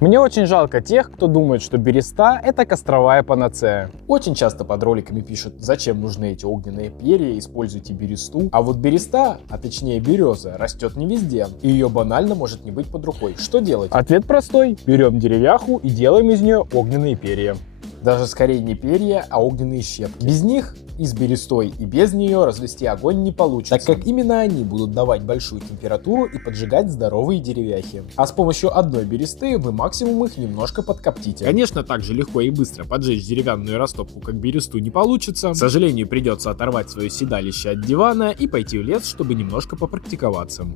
Мне очень жалко тех, кто думает, что береста — это костровая панацея. Очень часто под роликами пишут, зачем нужны эти огненные перья, используйте бересту. А вот береста, а точнее береза, растет не везде, и ее банально может не быть под рукой. Что делать? Ответ простой. Берем деревяху и делаем из нее огненные перья. Даже скорее не перья, а огненные щепки. Без них и с берестой, и без нее развести огонь не получится, так как именно они будут давать большую температуру и поджигать здоровые деревяхи. А с помощью одной бересты вы максимум их немножко подкоптите. Конечно, так же легко и быстро поджечь деревянную растопку, как бересту, не получится. К сожалению, придется оторвать свое седалище от дивана и пойти в лес, чтобы немножко попрактиковаться.